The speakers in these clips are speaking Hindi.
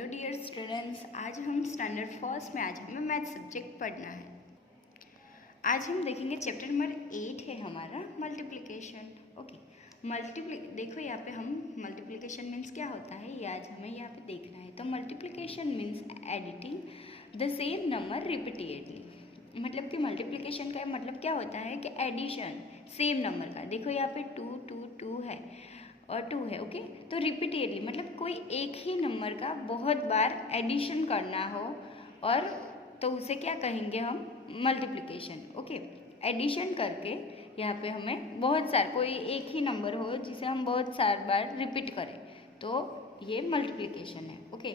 हेलो डियर स्टूडेंट्स, आज हम स्टैंडर्ड फर्स्ट में आज हमें मैथ सब्जेक्ट पढ़ना है। आज हम देखेंगे चैप्टर नंबर 8 है हमारा मल्टीप्लिकेशन। ओके, देखो यहाँ पे हम मल्टीप्लिकेशन मीन्स क्या होता है ये आज हमें यहाँ पे देखना है। तो multiplication means editing the same number repeatedly. मतलब कि मल्टीप्लिकेशन का मतलब क्या होता है कि एडिशन सेम नंबर का। देखो यहाँ पे 2 2 2 है और 2 है। ओके, तो रिपीटेडली मतलब कोई एक ही नंबर का बहुत बार एडिशन करना हो और तो उसे क्या कहेंगे हम, मल्टीप्लिकेशन। ओके, एडिशन करके यहाँ पे हमें बहुत सारे कोई एक ही नंबर हो जिसे हम बहुत सारे बार रिपीट करें तो ये मल्टीप्लिकेशन है। Okay,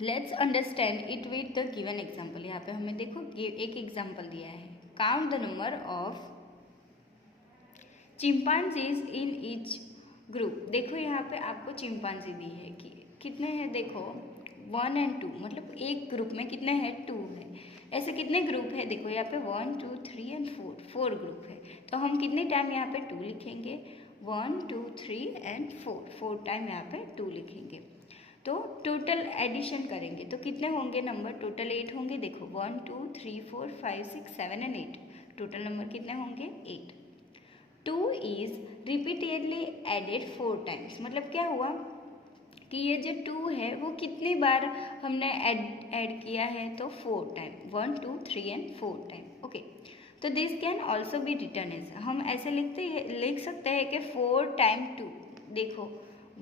let's understand it with the given example. यहाँ पे हमें देखो एक एग्जाम्पल दिया है, count the number of chimpanzees in each group. देखो यहाँ पे आपको चिंपांजी दी है कि कितने हैं, देखो 1 और 2, मतलब एक ग्रुप में कितने हैं, 2 है। ऐसे कितने ग्रुप है, देखो यहाँ पे 1 2 3 और 4 ग्रुप है। तो हम कितने टाइम यहाँ पे 2 लिखेंगे, 1 2 3 और 4 टाइम यहाँ पे 2 लिखेंगे। तो टोटल एडिशन करेंगे तो कितने होंगे नंबर, टोटल 8 होंगे। देखो 1 2 3 4 5 6 7 और 8, टोटल नंबर कितने होंगे, 8। 2 इज रिपीटेडली एडेड 4 टाइम्स। मतलब क्या हुआ कि ये जो 2 है वो कितनी बार हमने ऐड किया है, तो 4 टाइम, 1 2 3 और 4 टाइम। ओके, तो this can also be return as, हम ऐसे लिख सकते हैं कि 4 टाइम 2। देखो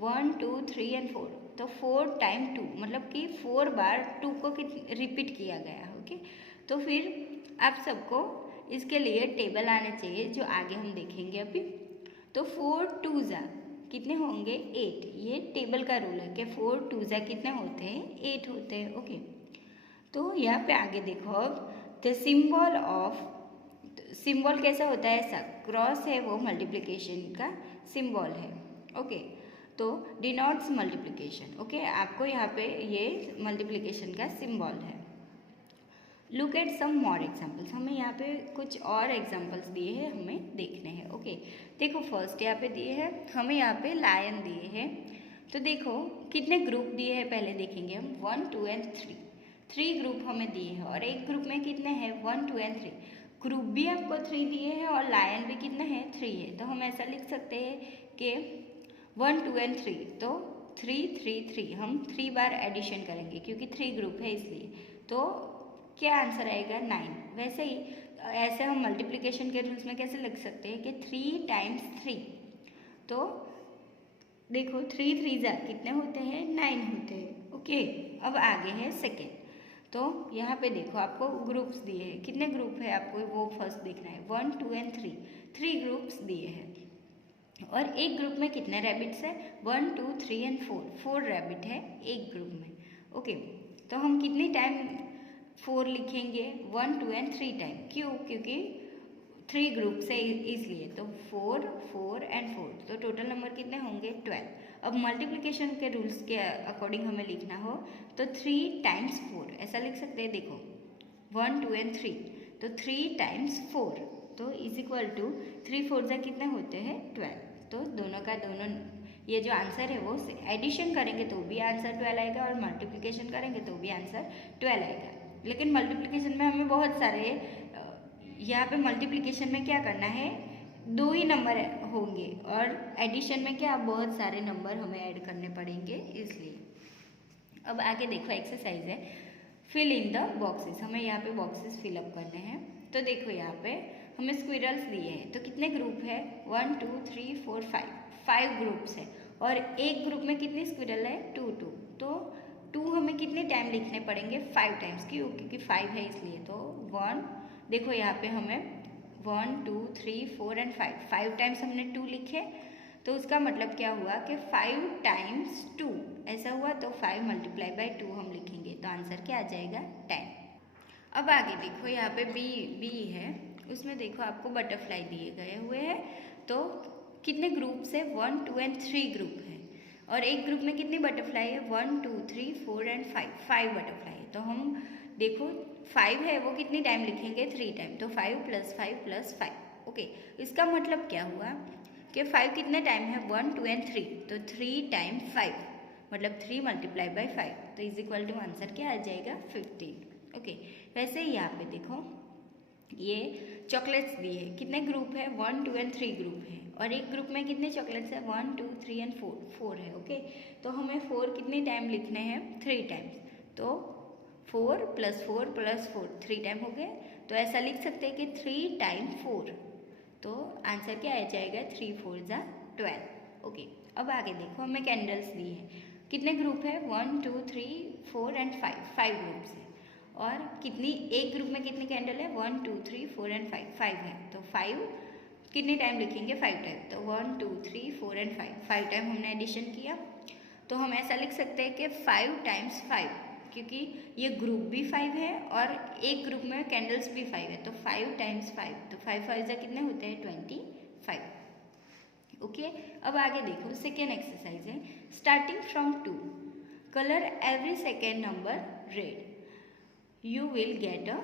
1 2 3 और 4, तो 4 टाइम 2 मतलब कि 4 बार 2 को रिपीट किया गया। ओके, तो फिर आप सबको इसके लिए टेबल आने चाहिए जो आगे हम देखेंगे अभी। तो 4 2 जा कितने होंगे, 8। ये टेबल का रूल है कि 4 2 जा कितने होते हैं, 8 होते हैं। ओके, तो यहाँ पे आगे देखो अब द सिंबल कैसा होता है, ऐसा क्रॉस है वो मल्टीप्लिकेशन का सिंबल है। ओके, तो डिनोट्स मल्टीप्लिकेशन। ओके, आपको यहाँ पे ये मल्टीप्लिकेशन का सिंबल है। Look at some more examples, हमें यहाँ पे कुछ और एग्जाम्पल्स दिए हैं, हमें देखने हैं। ओके, देखो फर्स्ट यहाँ पे दिए हैं, हमें यहाँ पे लायन दिए हैं। तो देखो कितने ग्रुप दिए हैं पहले देखेंगे हम, 1 2 और 3 ग्रुप हमें दिए हैं। और एक ग्रुप में कितने हैं, 1 2 और 3, ग्रुप भी आपको 3 दिए हैं और लायन भी कितने हैं, 3 है। तो हम ऐसा लिख सकते हैं कि 1 2 और 3, तो 3 3 3 हम 3 बार एडिशन करेंगे क्योंकि 3 ग्रुप है इसलिए। तो क्या आंसर आएगा, 9। वैसे ही ऐसे हम मल्टीप्लिकेशन के रूल्स में कैसे लिख सकते हैं कि 3 टाइम्स 3, तो देखो 3 3 जा कितने होते हैं, 9 होते हैं। ओके, अब आगे है सेकेंड। तो यहाँ पे देखो आपको ग्रुप्स दिए हैं, कितने ग्रुप है आपको वो फर्स्ट देखना है, 1 2 और 3 ग्रुप्स दिए हैं। और एक ग्रुप में कितने रैबिट्स है, 1 2 3 और 4 रैबिट है एक ग्रुप में। ओके, तो हम कितने टाइम 4 लिखेंगे, 1 2 और 3 टाइम। क्यों, क्योंकि 3 ग्रुप से इसलिए। तो 4 4 और 4, तो टोटल नंबर कितने होंगे, 12। अब मल्टीप्लिकेशन के रूल्स के अकॉर्डिंग हमें लिखना हो तो 3 टाइम्स 4 ऐसा लिख सकते हैं। देखो 1 2 और 3, तो 3 टाइम्स 4, तो इज इक्वल टू 3 4 जा कितने होते हैं, 12। तो दोनों का दोनों ये जो आंसर है वो एडिशन करेंगे तो भी आंसर 12 आएगा और मल्टीप्लिकेशन करेंगे तो भी आंसर 12 आएगा। लेकिन मल्टीप्लिकेशन में हमें बहुत सारे, यहाँ पे मल्टीप्लिकेशन में क्या करना है, 2 ही नंबर होंगे और एडिशन में क्या बहुत सारे नंबर हमें ऐड करने पड़ेंगे इसलिए। अब आगे देखो एक्सरसाइज है, फिल इन द बॉक्सेस। हमें यहाँ पे बॉक्सेस फिलअप करने हैं। तो देखो यहाँ पे हमें स्क्विरल्स दिए हैं, तो कितने ग्रुप है, 1 2 3 4 5 ग्रुप्स है। और एक ग्रुप में कितनी स्क्विरल है, 2 2, तो 2 हमें कितने टाइम लिखने पड़ेंगे, 5 टाइम्स। क्यों, क्योंकि 5 है इसलिए। तो 1, देखो यहाँ पे हमें 1 2 3 4 और 5 टाइम्स हमने 2 लिखे, तो उसका मतलब क्या हुआ कि 5 टाइम्स 2 ऐसा हुआ। तो 5 मल्टीप्लाई बाई 2 हम लिखेंगे, तो आंसर क्या आ जाएगा, 10। अब आगे देखो यहाँ पे बी है, उसमें देखो आपको बटरफ्लाई दिए गए हुए हैं। तो कितने ग्रुप से, 1 2 और 3 ग्रुप है। और एक ग्रुप में कितनी बटरफ्लाई है, 1 2 3 4 और 5 बटरफ्लाई है। तो हम देखो 5 है वो कितनी टाइम लिखेंगे, 3 टाइम। तो 5 + 5 + 5। ओके, इसका मतलब क्या हुआ कि 5 कितने टाइम है, 1 2 और 3, तो 3 टाइम 5, मतलब 3 मल्टीप्लाई बाई 5, तो इज इक्वल टू आंसर क्या आ जाएगा 15। ओके, वैसे ही यहाँ पे देखो ये चॉकलेट्स दिए है, कितने ग्रुप है 1 2 एंड 3 ग्रुप है, और एक ग्रुप में कितने चॉकलेट्स है 1 2 3 एंड 4 है। ओके, तो हमें 4 कितने टाइम लिखने हैं 3 टाइम्स, तो 4 + 4 + 4 3 टाइम हो गए, तो ऐसा लिख सकते हैं कि 3 टाइम्स 4, तो आंसर क्या आ जाएगा 3 4 = 12। ओके, अब आगे देखो हमें कैंडल्स दी है, कितने ग्रुप है 1 2 3 4 एंड 5 ग्रुप्स है, और कितनी एक ग्रुप में कितनी कैंडल है 1 2 3 4 एंड 5 है, तो 5 कितने टाइम लिखेंगे 5 टाइम, तो 1 2 3 4 एंड 5 टाइम हमने एडिशन किया, तो हम ऐसा लिख सकते हैं कि 5 टाइम्स 5, क्योंकि ये ग्रुप भी 5 है और एक ग्रुप में कैंडल्स भी 5 है, तो 5 टाइम्स 5, तो 5 5 कितने होते हैं 25। ओके, अब आगे देखो सेकेंड एक्सरसाइज है, starting from 2 colour every second number red, you will get a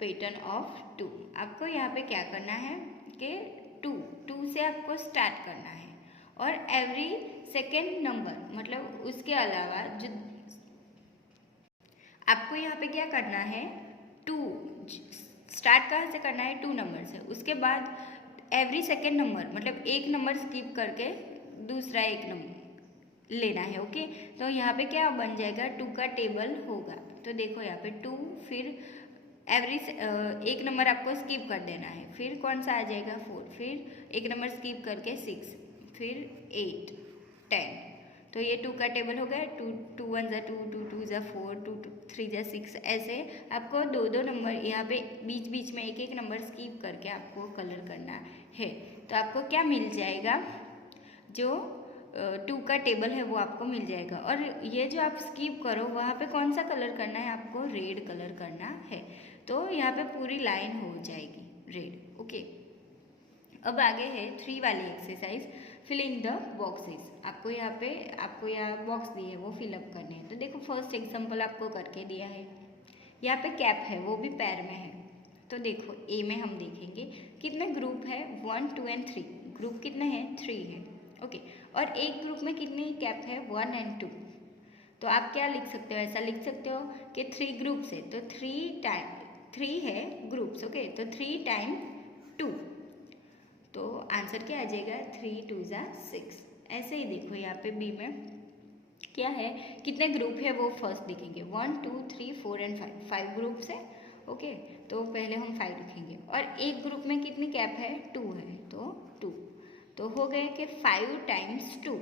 pattern of 2। आपको यहाँ पे क्या करना है कि 2 से आपको स्टार्ट करना है, और एवरी सेकेंड नंबर मतलब उसके अलावा जो आपको यहाँ पे क्या करना है 2 स्टार्ट कहाँ से करना है 2 नंबर से, उसके बाद एवरी सेकेंड नंबर मतलब एक नंबर स्किप करके दूसरा एक नंबर लेना है। ओके, तो यहाँ पे क्या बन जाएगा 2 का टेबल होगा, तो देखो यहाँ पे 2 फिर एवरी एक नंबर आपको स्किप कर देना है, फिर कौन सा आ जाएगा 4, फिर एक नंबर स्किप करके 6, फिर 8 10, तो ये 2 का टेबल हो गया, 2 2 1 = 2 2 2 = 4 2 2 3 = 6, ऐसे आपको 2 नंबर यहाँ पे बीच बीच में एक नंबर स्किप करके आपको कलर करना है, तो आपको क्या मिल जाएगा जो 2 का टेबल है वो आपको मिल जाएगा, और ये जो आप स्किप करो वहाँ पे कौन सा कलर करना है आपको रेड कलर करना है, तो यहाँ पे पूरी लाइन हो जाएगी रेड। ओके, अब आगे है 3 वाली एक्सरसाइज, फिलिंग द बॉक्सेस। आपको यहाँ बॉक्स दिए है वो फिलअप करने हैं, तो देखो फर्स्ट एग्जांपल आपको करके दिया है, यहाँ पे कैप है वो भी पैर में है, तो देखो ए में हम देखेंगे कितने ग्रुप है 1 2 एंड 3, ग्रुप कितने हैं 3 है। ओके, और एक ग्रुप में कितनी कैप है 1 एंड 2, तो आप क्या लिख सकते हो, ऐसा लिख सकते हो कि 3 ग्रुप्स है, तो 3 है ग्रुप्स। ओके, तो 3 टाइम 2, तो आंसर क्या आ जाएगा 3 2 = 6। ऐसे ही देखो यहाँ पे बी में क्या है कितने ग्रुप है वो फर्स्ट लिखेंगे 1 2 3 4 एंड 5 ग्रुप्स है। ओके, तो पहले हम 5 लिखेंगे, और एक ग्रुप में कितनी कैप है 2 है, तो 2, तो हो गए कि 5 टाइम्स 2,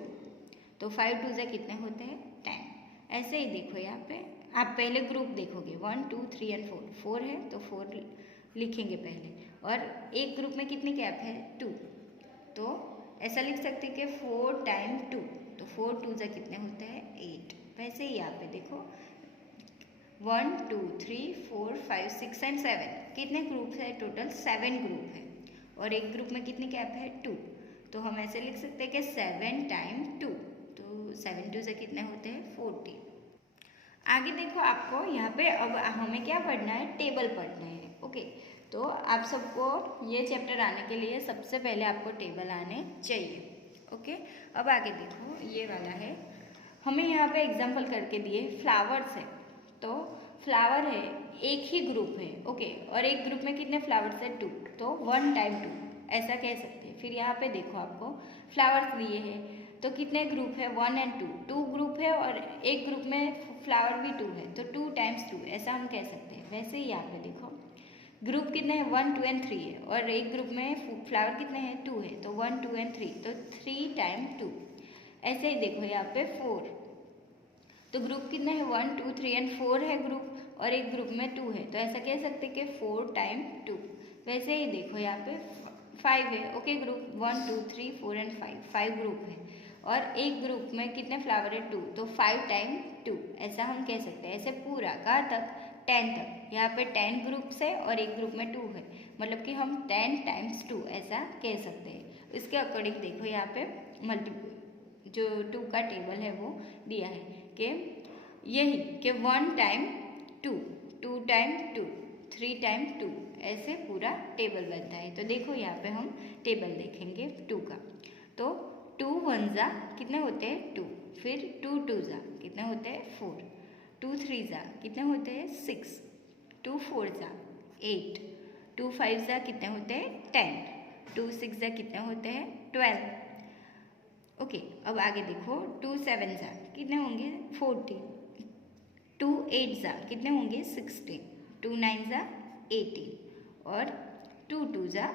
तो 5 2 कितने होते हैं 10। ऐसे ही देखो यहाँ पे आप पहले ग्रुप देखोगे 1 2 3 एंड 4 है, तो 4 लिखेंगे पहले, और एक ग्रुप में कितनी कैप है 2, तो ऐसा लिख सकते हैं कि 4 टाइम 2, तो 4 2 कितने होते हैं 8। वैसे ही यहाँ पे देखो 1 2 3 4 5 6 एंड 7 कितने ग्रुप है टोटल 7 ग्रुप है, और एक ग्रुप में कितनी कैप है 2, तो हम ऐसे लिख सकते हैं कि 7 टाइम 2, तो 7 2 कितने होते हैं 40। आगे देखो आपको यहाँ पे अब हमें क्या पढ़ना है टेबल पढ़ने हैं। ओके, तो आप सबको ये चैप्टर आने के लिए सबसे पहले आपको टेबल आने चाहिए। ओके, अब आगे देखो ये वाला है, हमें यहाँ पे एग्जाम्पल करके दिए फ्लावर्स है, तो फ्लावर है एक ही ग्रुप है। ओके, और एक ग्रुप में कितने फ्लावर्स है 2, तो 1 टाइम 2 ऐसा कह सकते हैं। फिर यहाँ पे देखो आपको फ्लावर्स दिए हैं, तो कितने ग्रुप है 1 एंड 2 ग्रुप है, और एक ग्रुप में फ्लावर भी 2 है, तो 2 टाइम्स 2 ऐसा हम कह सकते हैं। वैसे ही यहाँ पे देखो ग्रुप कितने हैं 1 2 एंड 3 है, और एक ग्रुप में फ्लावर कितने हैं 2 है, तो 1 2 एंड 3, तो 3 टाइम 2। ऐसे ही देखो यहाँ पे 4, तो ग्रुप कितने हैं 1 2 3 एंड 4 है ग्रुप, और एक ग्रुप में 2 है, तो ऐसा कह सकते हैं कि 4 टाइम 2। वैसे ही देखो यहाँ पे 5 है। ओके, ग्रुप 1 2 3 4 एंड 5 ग्रुप है, और एक ग्रुप में कितने फ्लावर है 2, तो 5 टाइम 2 ऐसा हम कह सकते हैं। ऐसे पूरा कहाँ तक 10 तक, यहाँ पे 10 ग्रुप्स है और एक ग्रुप में 2 है, मतलब कि हम 10 टाइम्स 2 ऐसा कह सकते हैं। इसके अकॉर्डिंग देखो यहाँ पे जो 2 का टेबल है वो दिया है कि यही कि 1 टाइम 2 2 टाइम 2 3 टाइम 2 ऐसे पूरा टेबल बनता है। तो देखो यहाँ पे हम टेबल देखेंगे 2 का, तो 2 1 कितने होते हैं 2, फिर 2 2 जा कितने होते हैं 4, 2 3 जा कितने होते हैं 6, 2 4 जा 8, 2 5 जा कितने होते हैं 10, 2 6 जा कितने होते हैं 12। ओके, अब आगे देखो 2 7 जा कितने होंगे 40, 2 8 जा कितने होंगे 16, 2 9 जा 18 और 2 2 जा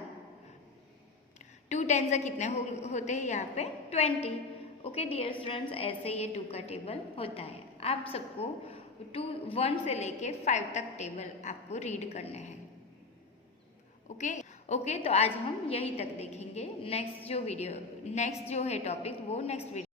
2 10 जा कितने होते हैं यहाँ पे 20। ओके डियर स्टूडेंट्स, ऐसे ये 2 का टेबल होता है। आप सबको 1 से लेके 5 तक टेबल आपको रीड करने हैं। ओके, तो आज हम यहीं तक देखेंगे। नेक्स्ट जो है टॉपिक वो नेक्स्ट वीडियो